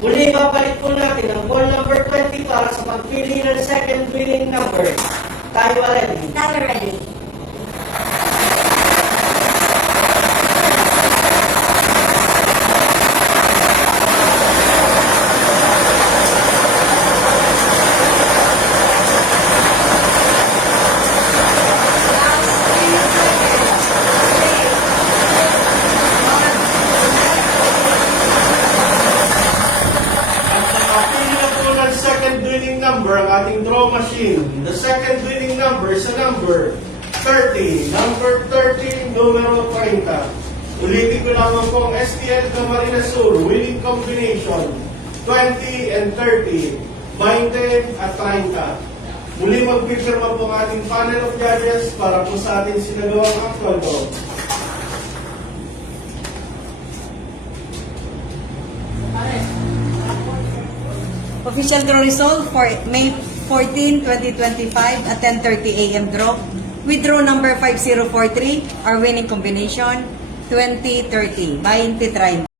Muli, babalik po natin ang ball number 20 para sa pagpili ng second winning number. Tayo ready. Tayo ready. Second winning number ang ating draw machine. The second winning number sa number 30. Number 30, numero 30. Ulitin ko lamang po ang STL Camarines Sur winning combination 20 and 30, 20 at 30. Muli magpipirma po ang ating panel of judges para po sa ating sinagawang actual draw. Official draw result for May 14, 2025 at 10:30 a.m. draw. With draw number 5043, our winning combination 20-30, 20-30.